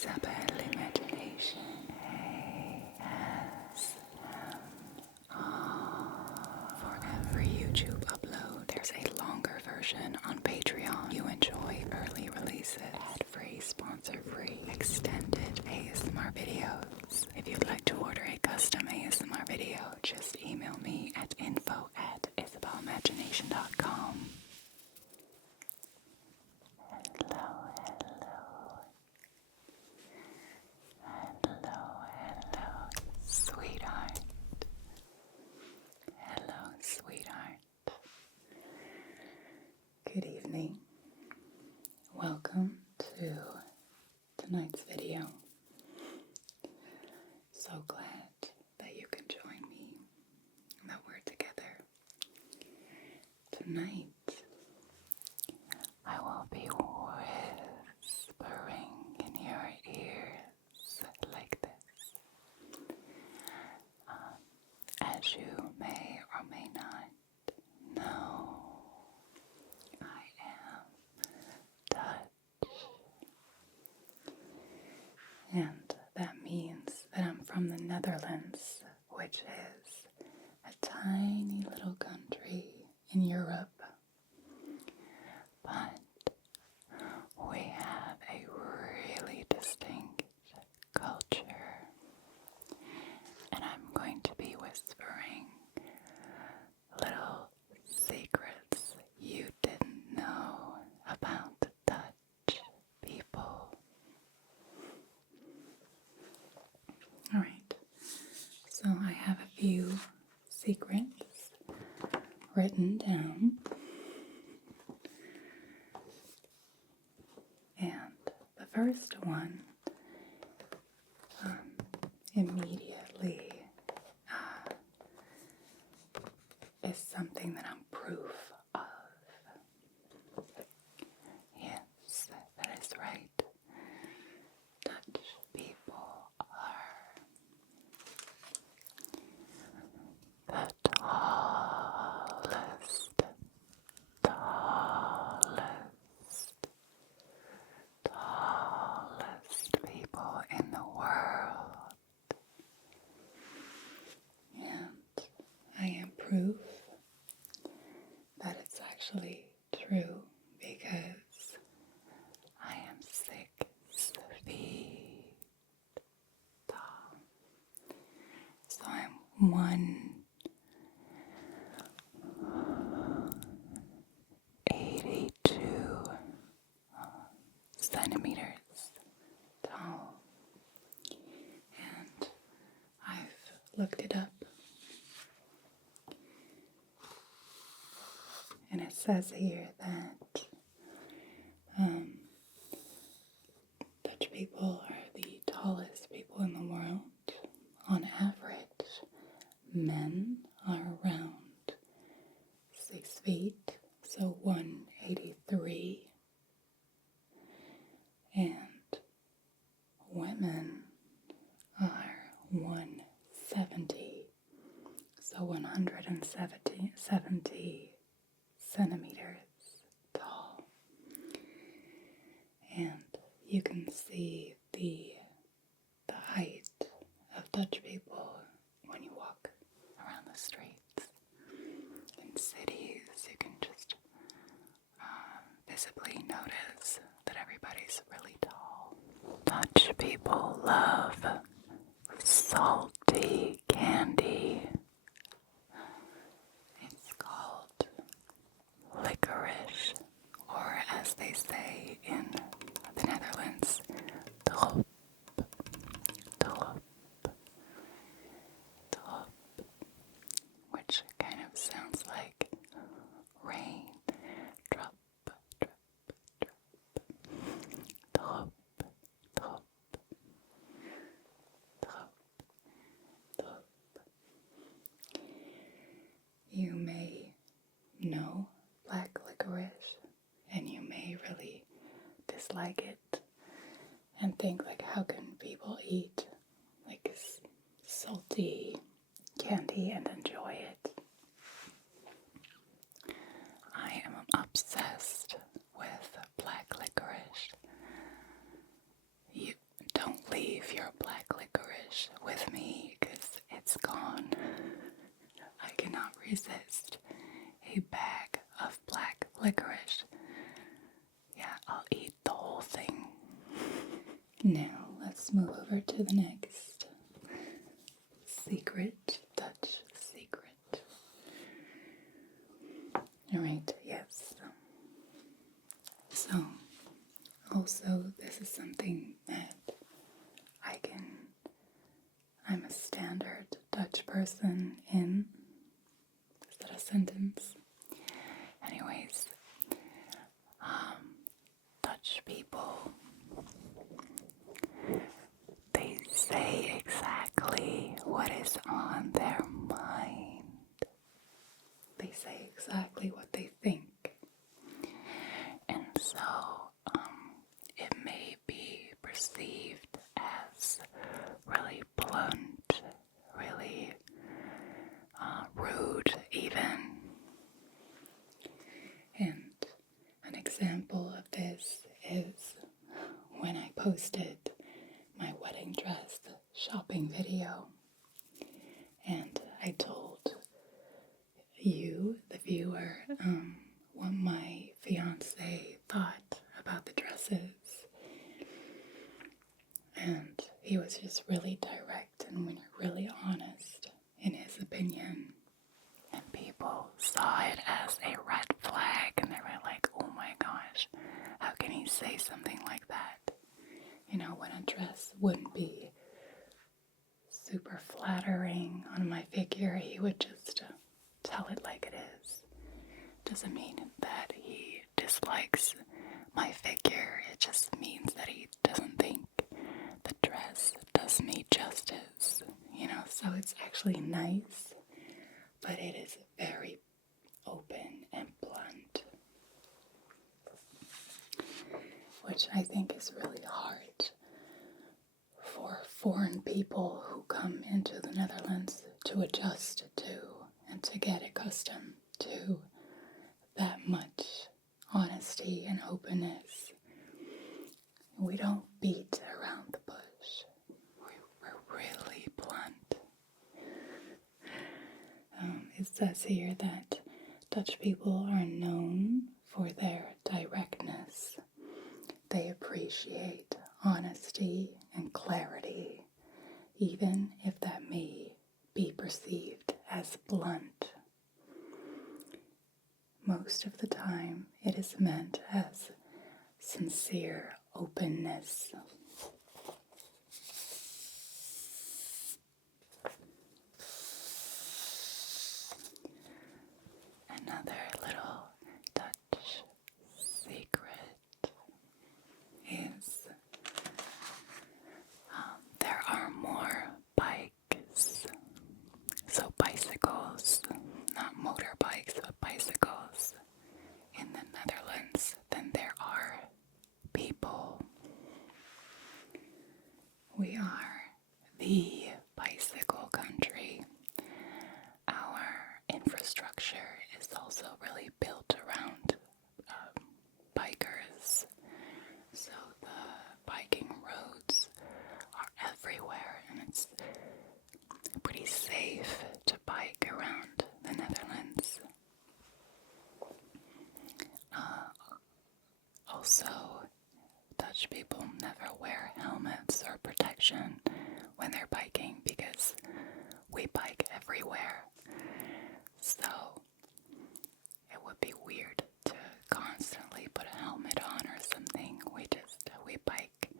Isabel Imagination For every YouTube upload, there's a longer version on Patreon. You enjoy early releases, ad-free, sponsor-free, extended ASMR videos. If you'd like to order a custom ASMR video, just email me at info@isabelimagination.com. Hello, sweetheart. Hello, sweetheart. Good evening. Welcome to tonight's video. So glad that you can join me and that we're together. Tonight, I will be whispering in your ears like this. As you may or may not know, I am Dutch. And that means that I'm from the Netherlands, which is a tiny little country in Europe. But we have a really distinct culture. And I'm going to be whispering little secrets you didn't know about Dutch people. Alright, so I have a few secrets written down. And the first one immediately is something that I'm proof of. Yes, that is right. Dutch people are the tallest people in the world. And I am proof that it's actually true because I am 6 feet tall. So I'm 182 centimeters tall. And I've looked it up. And it says here that Dutch people are the tallest people in the world. On average, men are around 6 feet, so 183. And women are 170, so 170 centimeters tall. And you can see the height of Dutch people when you walk around the streets. In cities, you can just visibly notice that everybody's really tall. Dutch people love salty candy. It's called licorice, or as they say in the Netherlands, drop, drop, drop, which kind of sounds like rain. Drop, drop, drop, drop, drop, drop, drop. You may know black licorice, and you may really dislike it and think, like, how can people eat like salty candy and enjoy it? I am obsessed with black licorice. of your black licorice with me because it's gone. I cannot resist a bag of black licorice. Yeah, I'll eat the whole thing. Now, let's move over to the next secret, Dutch secret. Alright, yes. So, also, this is something that I'm a standard Dutch person in. Is that a sentence? Anyways, Dutch people, they say exactly what is on their mind. They say exactly what they think. And so, it may be perceived as really blunt, really rude even. And an example of this is when I posted my wedding dress shopping video, and I told you, the viewer, what my fiance thought about the dresses. And he was just really direct and really honest in his opinion. And people saw it as a red flag, and they were like, oh my gosh, how can he say something like that? You know, when a dress wouldn't be super flattering on my figure, he would just tell it like it is. Doesn't mean that he dislikes my figure, it just means that he doesn't think the dress does me justice, you know, so it's actually nice, but it is very open and blunt, which I think is really hard for foreign people who come into the Netherlands to adjust to and to get accustomed to that much honesty and openness. We don't beat around the bush. We're really blunt. It says here that Dutch people are known for their directness. They appreciate honesty and clarity, even if that may be perceived as blunt. Most of the time, it is meant as sincere openness. Another little Dutch secret is there are more bikes, so bicycles, not motorbikes, but bicycles in the Netherlands than there are people. We are the bicycle country. Our infrastructure is also really built around bikers. So the biking roads are everywhere, and it's pretty safe to bike around the Netherlands. Also, Dutch people never wear helmets or protection when they're biking because we bike everywhere. So it would be weird to constantly put a helmet on or something. We bike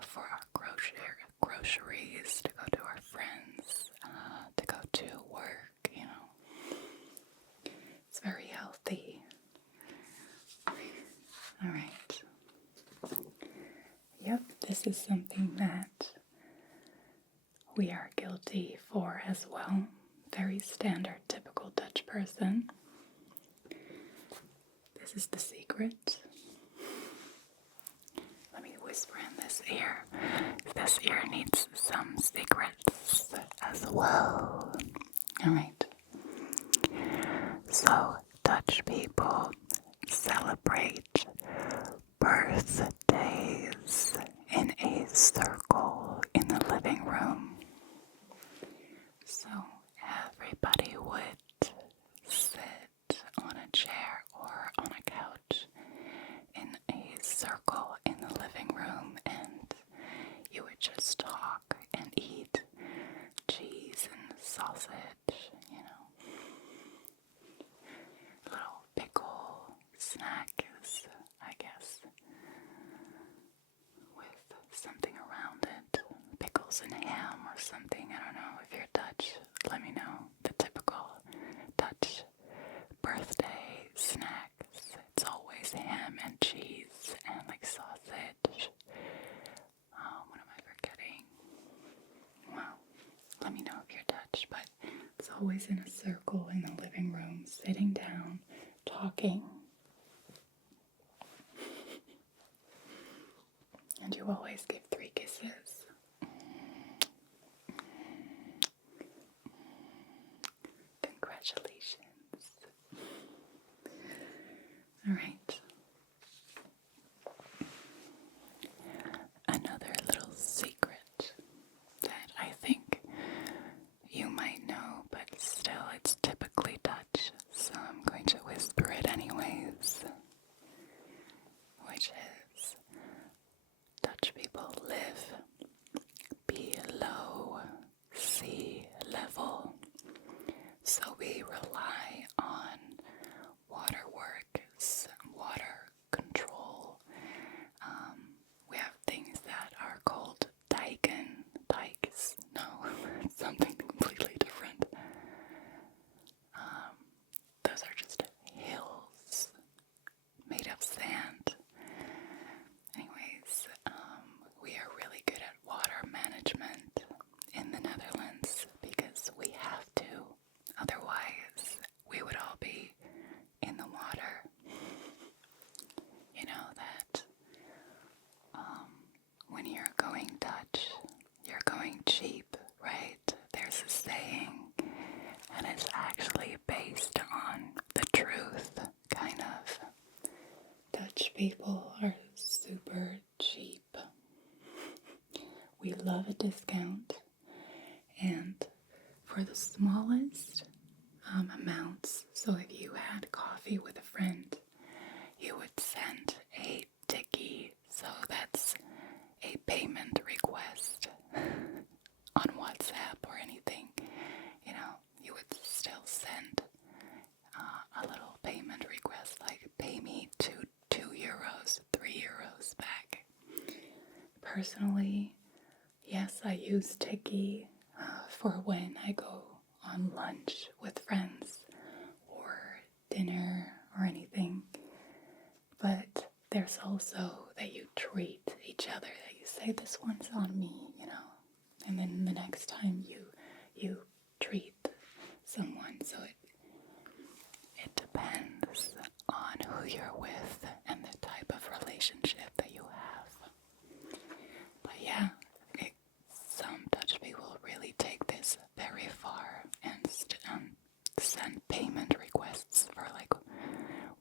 for our groceries, to go to our friends, to go to work, you know. It's very healthy. Alright. Yep, this is something that we are guilty for as well. Very standard, typical Dutch person. This is the secret. Let me whisper in this ear. This ear needs some secrets as well. Alright. So, Dutch people celebrate birthdays in a circle. tingles and ham or something. I don't know if you're Dutch. Let me know. The typical Dutch birthday snacks. It's always ham and cheese and like sausage. What am I forgetting? Well, let me know if you're Dutch, but it's always in a circle in the living room, sitting down, talking. And you always give 3 kisses. Congratulations. All right. Another little secret that I think you might know, but still it's typically Dutch, so I'm going to whisper it anyways, which is Dutch people live below sea level, so we rely on waterworks, water control. We have things that are called dikes. No, it's something completely different. Those are just hills made of sand. Anyways, we are really good at water management in the Netherlands because we have to. Otherwise, we would all be in the water. You know that when you're going Dutch, you're going cheap, right? There's a saying, and it's actually based on the truth, kind of. Dutch people are super cheap. We love a discount, and for the smallest amounts, so if you had coffee with a friend, you would send a tikkie, so that's a payment request on WhatsApp or anything. You know, you would still send a little payment request, like pay me 2 euros, 3 euros back. Personally, yes, I use tikkie for when I go on lunch with friends or dinner or anything. But there's also that you treat each other, that you say, this one's on me, you know. And then the next time you treat someone. So it depends on who you're with and the type of relationship that you have. But yeah, some Dutch people really take this very far and send payment requests for like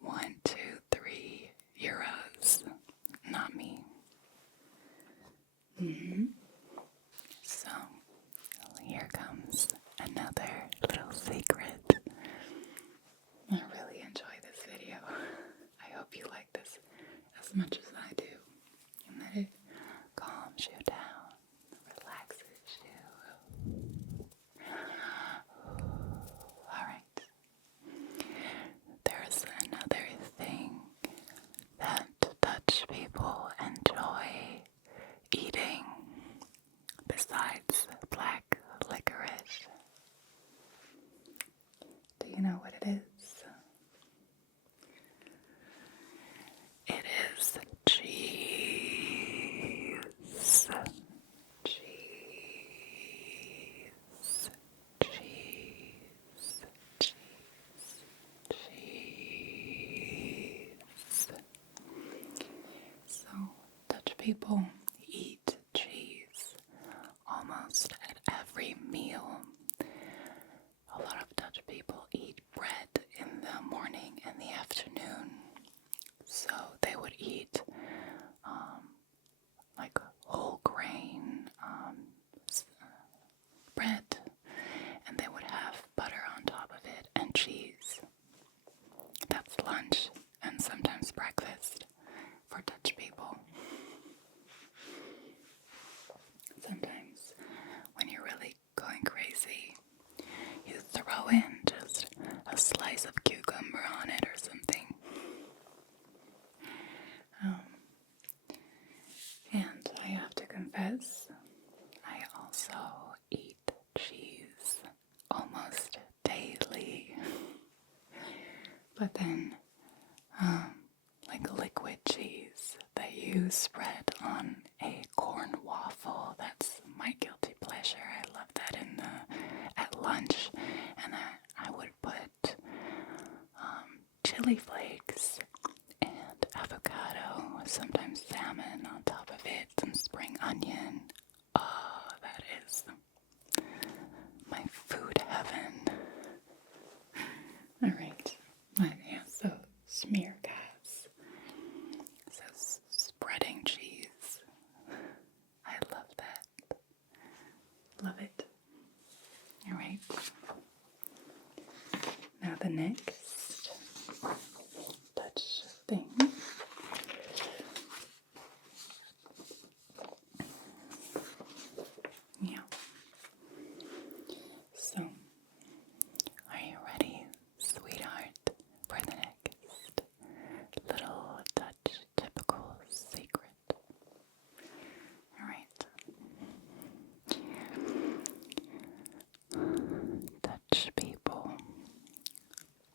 1, 2, 3 euros. Not me. So, here comes another little secret. I really enjoy this video. I hope you like this as much as I do, and that it calms you down, relaxes you. Alright. There's another thing that Dutch people enjoy eating besides black licorice. Do you know what it is? It is cheese. So, Dutch people eat cheese almost at every meal. A lot of Dutch people eat bread in the morning and the afternoon. So they would eat like whole grain bread, and they would have butter on top of it and cheese. That's lunch and sometimes breakfast for Dutch people. Sometimes when you're really going crazy, you throw in just a slice of cucumber on it or something. And I have to confess, I also eat cheese almost daily. But then, like liquid cheese that you spread on a corn waffle, that's my guilty pleasure. I love that at lunch, and I would put chili flakes and avocado, sometimes salmon on top of it, some spring onion. Oh, that is my food heaven. Alright, yeah, so smear guys. So spreading cheese. I love that. Love it. Alright. Now the next touch thing. Yeah. So, are you ready, sweetheart, for the next little Dutch typical secret? Alright. Dutch people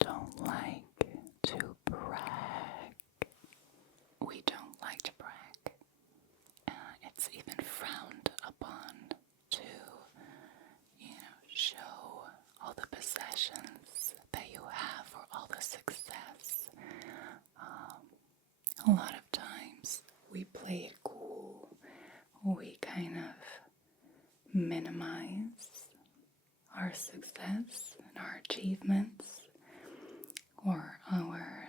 don't like to brag. We don't like to brag. It's even frowned upon to, show all the possessions that you have or all the success. A lot of times we play it cool. We kind of minimize our success and our achievements or our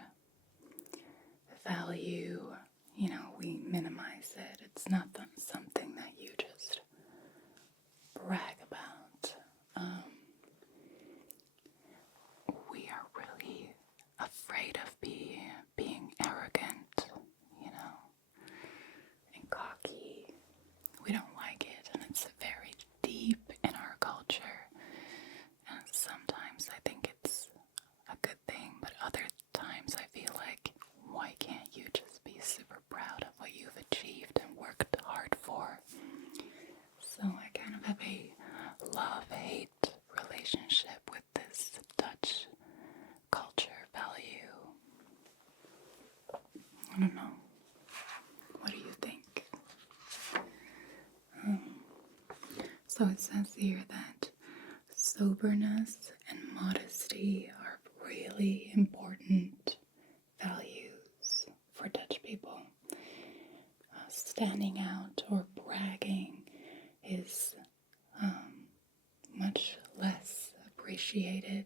value. We minimize it. It's not something that you just brag about. We are really afraid of being arrogant, and cocky. We don't like it, and it's very deep in our culture. And sometimes I think it's a good thing, but other times I feel like, why can't you just be super proud of what you've achieved and worked hard for? So I kind of have a love-hate relationship with this Dutch culture value. I don't know. What do you think? So it says here that soberness and modesty are really important values for Dutch people. Standing out or bragging is much less appreciated